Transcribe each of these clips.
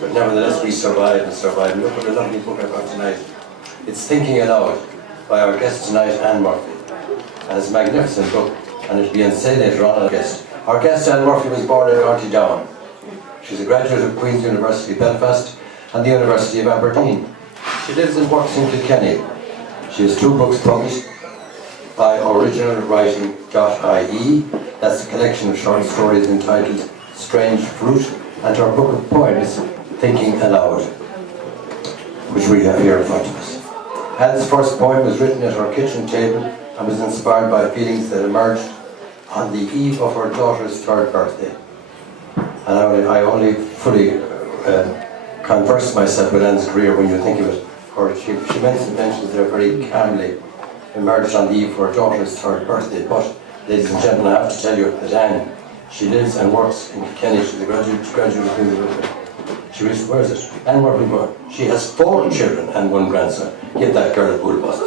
but nevertheless we survive and survive. And look what a lovely book I've got tonight. It's Thinking Aloud by our guest tonight, Anne Murphy. And it's a magnificent book, and it'll be on sale later on our guest. Our guest, Anne Murphy, was born in County Down. She's a graduate of Queen's University Belfast and the University of Aberdeen. She lives and works in Kilkenny. She has 2 books published by originalwriting.ie. That's a collection of short stories entitled Strange Fruit, and her book of poems, Thinking Aloud, which we have here in front of us. Anne's first poem was written at her kitchen table and was inspired by feelings that emerged on the eve of her daughter's 3rd birthday. And I only fully converse myself with Anne's career when you think of it. Or she mentions there very calmly emerged on the eve of her daughter's 3rd birthday. But, ladies and gentlemen, I have to tell you that Anne, she lives and works in Kilkenny. She's a graduate of university. Where is it? Anne Murphy. She has 4 children and 1 grandson. Give that girl a bull bust.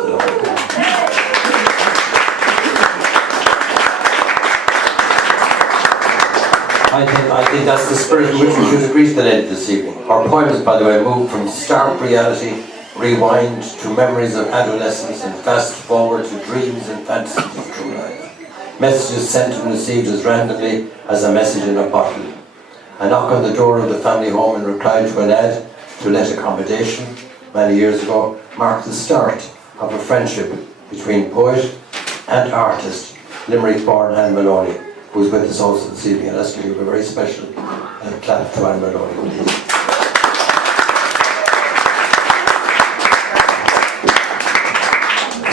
I think that's the spirit in which we should have greeted the lady this evening. Our poems, by the way, move from stark reality, rewind to memories of adolescence, and fast forward to dreams and fantasies of true life. Messages sent and received as randomly as a message in a bottle. A knock on the door of the family home in reply to an ad to let accommodation many years ago marked the start of a friendship between poet and artist, Limerick-born Anne Maloney, who is with us also this evening. And let's give you a very special clap to Anne Maloney, please.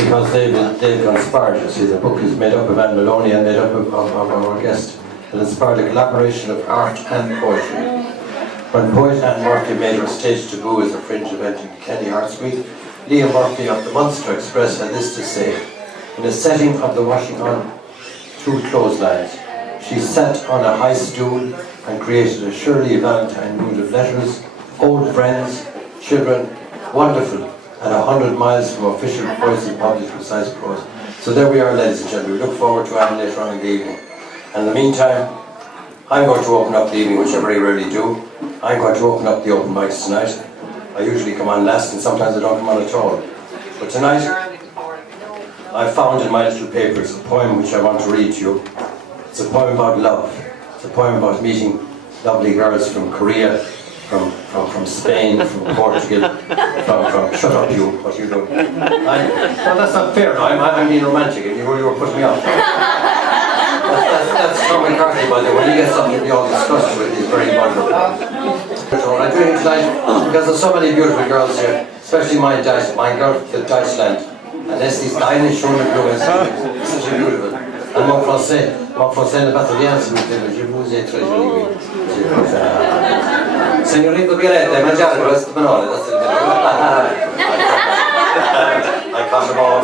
Because they've conspired, you see. The book is made up of Anne Maloney and made up of our guest. It inspired a collaboration of art and poetry. When poet Anne Murphy made her stage debut as a fringe event in Kilkenny Arts Week, Liam Murphy of the Munster Express had this to say: in a setting of the washing on 2 clotheslines, she sat on a high stool and created a Shirley Valentine mood of letters, old friends, children, wonderful, and 100 miles from official voice and published precise prose. So there we are, ladies and gentlemen. We look forward to Anne later on in the evening. And in the meantime, I'm going to open up the evening, which I very rarely do. I'm going to open up the open mics tonight. I usually come on last, and sometimes I don't come on at all. But tonight, I found in my little papers a poem which I want to read to you. It's a poem about love. It's a poem about meeting lovely girls from Korea, from Spain, from Portugal, from shut up you, what you do. No, that's not fair. No, I'm being romantic, and you were putting me off. That's Tom McCarthy, by the way. When he gets something to be all discussed with, he's very wonderful. I'm doing it tonight because there's so many beautiful girls here, especially my girl from Deutschland. And Leslie's Dine sur le bleu, c'est such a beautiful. And mon français n'est pas très bien, s'il vous plaît, mais je vous ai très joli, oui. Signorito Violetta, mangiare questo panone, that's it. I caught them all.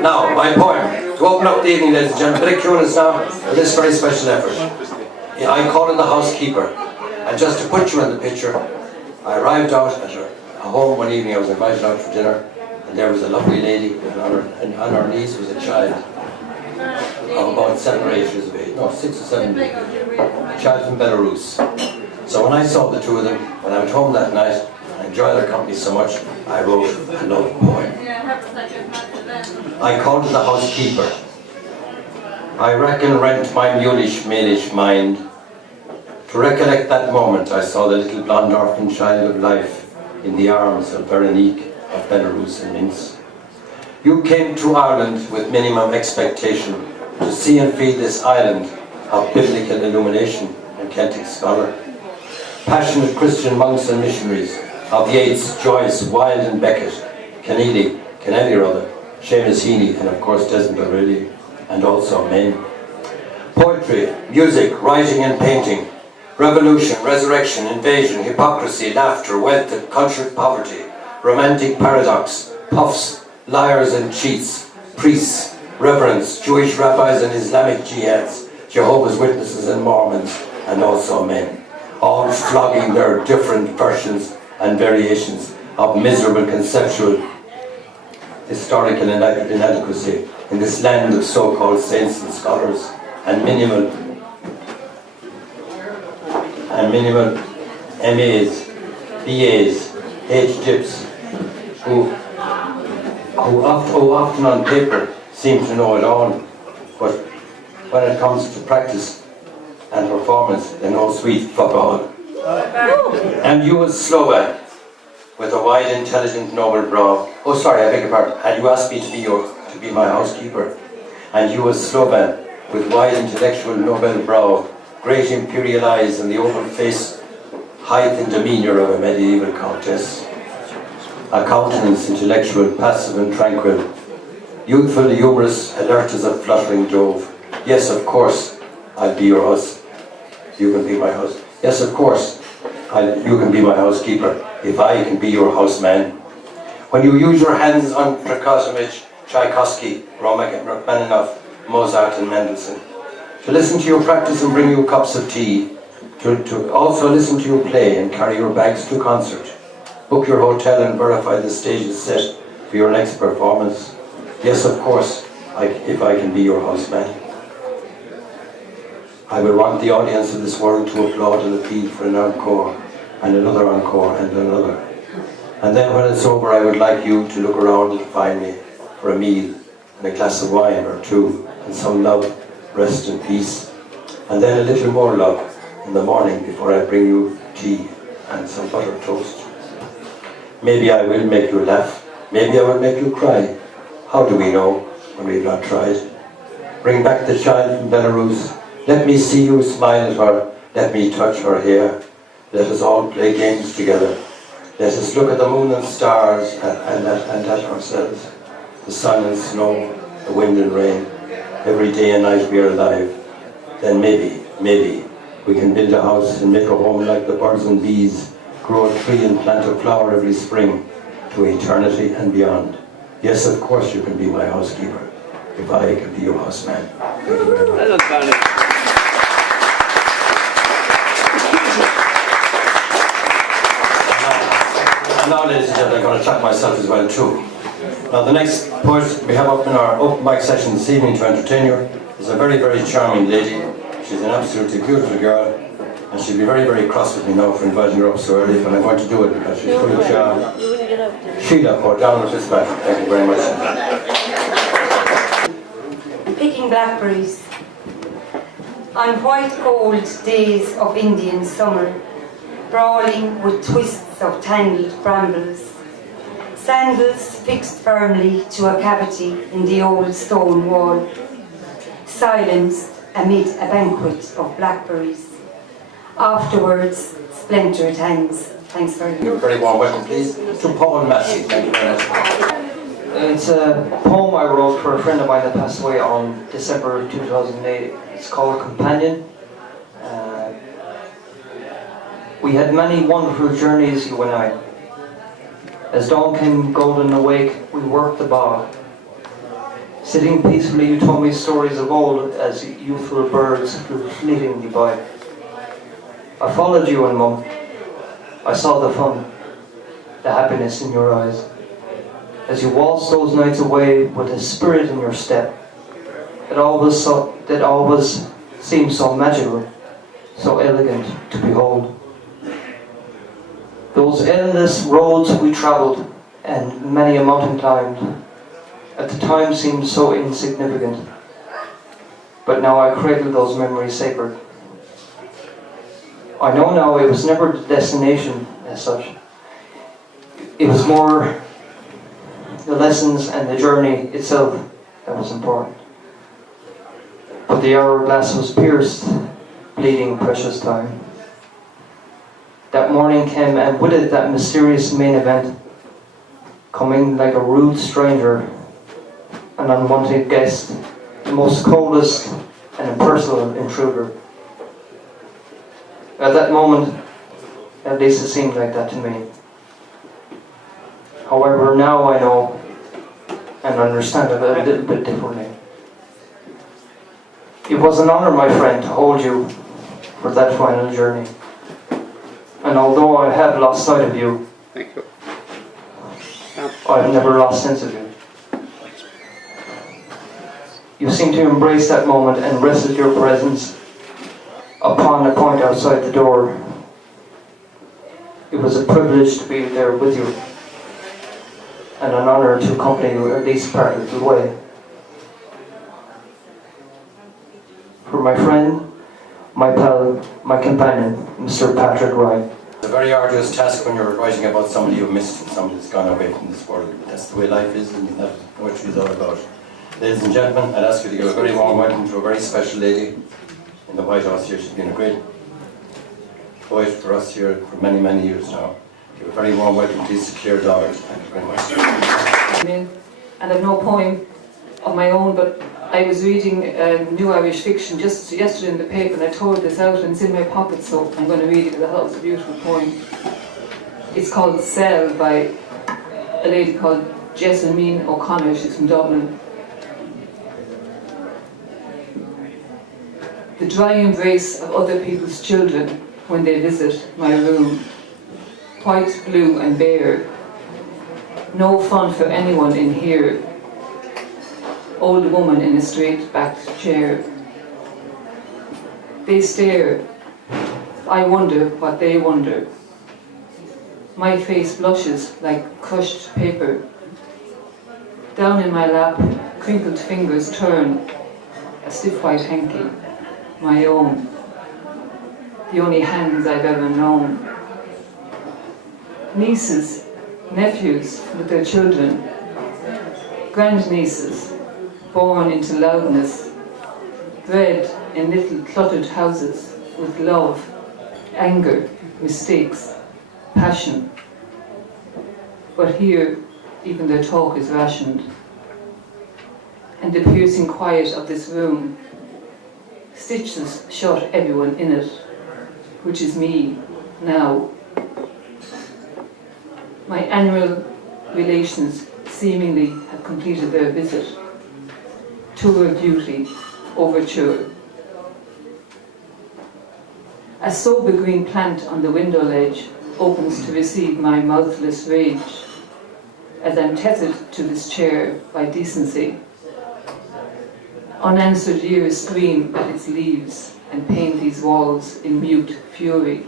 Now, my poem. To open up the evening, ladies and gentlemen, Billy Cunis now for this very special effort. I called in the housekeeper, and just to put you in the picture, I arrived out at her home one evening. I was invited out for dinner, and there was a lovely lady, and on her knees was a child of about 7 or 8 years of age, no, 6 or 7, a child from Belarus. So when I saw the 2 of them, when I went home that night, I enjoyed their company so much, I wrote a love poem. I called to the housekeeper. I reckon rent my mulish mind. To recollect that moment, I saw the little blonde orphan child of life in the arms of Veronique of Belarus and Minsk. You came to Ireland with minimum expectation to see and feel this island of biblical illumination and Celtic scholar. Passionate Christian monks and missionaries of Yeats, Joyce, Wilde and Beckett, Kennedy, Seamus Heaney, and of course Desmond O'Reilly, and also men. Poetry, music, writing and painting, revolution, resurrection, invasion, hypocrisy, laughter, wealth and cultured poverty, romantic paradox, puffs, liars and cheats, priests, reverends, Jewish rabbis and Islamic jihads, Jehovah's Witnesses and Mormons, and also men, all flogging their different versions and variations of miserable conceptual historical inadequacy in this land of so-called saints and scholars and minimal MAs BAs, H-dips, who often on paper seem to know it all, but when it comes to practice and performance, they know sweet fuck all. And you as Slovak, with a wide, intelligent, noble brow. Oh, sorry, I beg your pardon. And you asked me to be my housekeeper. And you as Slovan, with wide, intellectual, noble brow, great imperial eyes, and the oval face, height and demeanour of a medieval countess. A countenance intellectual, passive and tranquil, youthful, humorous, alert as a fluttering dove. Yes, of course, I'll be your house. You can be my house. Yes, of course, you can be my housekeeper, if I can be your houseman. When you use your hands on Prokofiev, Tchaikovsky, Rachmaninoff, Mozart and Mendelssohn, to listen to your practice and bring you cups of tea, to also listen to you play and carry your bags to concert, book your hotel and verify the stage is set for your next performance. Yes, of course, if I can be your houseman. I will want the audience of this world to applaud and appeal for an encore, and another encore, and another. And then when it's over, I would like you to look around and find me for a meal, and a glass of wine or two, and some love, rest and peace. And then a little more love in the morning before I bring you tea and some buttered toast. Maybe I will make you laugh, maybe I will make you cry. How do we know when we've not tried? Bring back the child from Belarus. Let me see you smile at her. Let me touch her hair. Let us all play games together. Let us look at the moon and stars and at ourselves. The sun and snow, the wind and rain. Every day and night we are alive. Then maybe we can build a house and make a home like the birds and bees, grow a tree and plant a flower every spring to eternity and beyond. Yes, of course you can be my housekeeper, if I can be your houseman. Thank you very much. And now, ladies and gentlemen, I'm going to track myself as well too. Now the next poet we have up in our open mic session this evening to entertain you is a very, very charming lady. She's an absolutely beautiful girl, and she'll be very, very cross with me now for inviting her up so early, but I'm going to do it because she's full of charm. Sheila, or down with this back. Thank you very much. Picking blackberries on white cold days of Indian summer, brawling with twists of tangled brambles, sandals fixed firmly to a cavity in the old stone wall, silenced amid a banquet of blackberries. Afterwards, splintered hands. Thanks very much. You're very warm welcome, please, to Paul Massey. Thank you very much. It's a poem I wrote for a friend of mine that passed away on December 2008. It's called Companion. We had many wonderful journeys, you and I. As dawn came golden awake, we worked the bog. Sitting peacefully, you told me stories of old as youthful birds flew fleetingly by. I followed you and Mum. I saw the fun, the happiness in your eyes. As you waltzed those nights away with a spirit in your step, that always seemed so magical, so elegant to behold. Those endless roads we travelled, and many a mountain climbed, at the time seemed so insignificant, but now I cradle those memories sacred. I know now it was never the destination as such. It was more the lessons and the journey itself that was important. But the hourglass was pierced, bleeding precious time. That morning came, and with it that mysterious main event, coming like a rude stranger, an unwanted guest, the most coldest and impersonal intruder. At that moment, at least it seemed like that to me. However, now I know and understand it a little bit differently. It was an honor, my friend, to hold you for that final journey. And although I have lost sight of you, Thank you. I have never lost sense of you. You seem to embrace that moment and rested your presence upon a point outside the door. It was a privilege to be there with you, and an honour to accompany you at least part of the way. For my friend, my pal, my companion, Mr. Patrick Wright. It's a very arduous task when you're writing about somebody you've missed and somebody that's gone away from this world. But that's the way life is, and that's what poetry is all about. Ladies and gentlemen, I'd ask you to give a very warm welcome to a very special lady in the Whitehouse here. She's been a great poet for us here for many, many years now. Give a very warm welcome to Claire Dollard. Thank you very much. And I've no poem of my own, but I was reading New Irish Fiction just yesterday in the paper, and I tore this out and it's in my pocket, so I'm going to read it because I thought it was a beautiful poem. It's called Cell by a lady called Jessamine O'Connor. She's from Dublin. The dry embrace of other people's children when they visit my room. White, blue and bare. No fun for anyone in here. Old woman in a straight-backed chair. They stare. I wonder what they wonder. My face blushes like crushed paper. Down in my lap, crinkled fingers turn. A stiff white hanky, my own. The only hands I've ever known. Nieces, nephews with their children. Grandnieces, born into loudness, bred in little cluttered houses with love, anger, mistakes, passion. But here, even their talk is rationed. And the piercing quiet of this room stitches shut everyone in it, which is me now. My annual relations seemingly have completed their visit. Tour of duty, overture. A sober green plant on the window ledge opens to receive my mouthless rage as I'm tethered to this chair by decency. Unanswered years scream at its leaves and paint these walls in mute fury,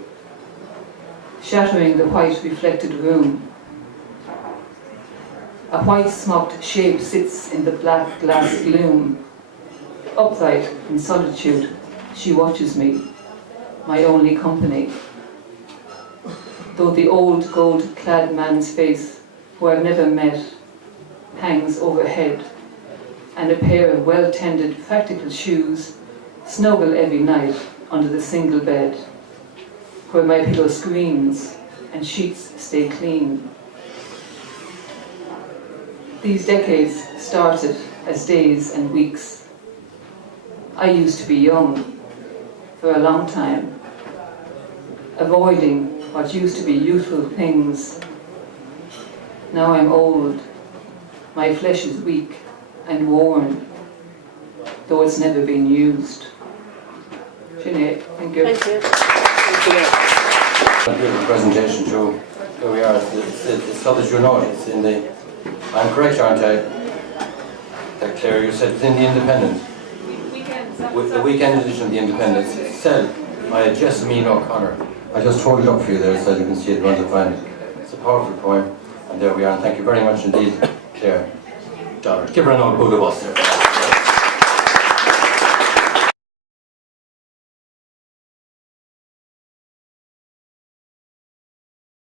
shattering the white reflected room. A white smocked shape sits in the black glass gloom. Upright in solitude, she watches me, my only company. Though the old gold-clad man's face, who I've never met, hangs overhead, and a pair of well-tended practical shoes snuggle every night under the single bed, where my pillow screams and sheets stay clean. These decades started as days and weeks. I used to be young for a long time, avoiding what used to be youthful things. Now I'm old, my flesh is weak and worn, though it's never been used. Sinead, thank you. Thank you. A beautiful presentation too. Here we are. It's so that you know it. It's in the. I'm correct, aren't I? That Claire, you said it's in the Independent. With the weekend edition of the Independent. Cell by Jessamine O'Connor. I just hold it up for you there so you can see it runs the final. It's a powerful poem. And there we are. And thank you very much indeed, Claire Dollard. Give her an old boot of us there.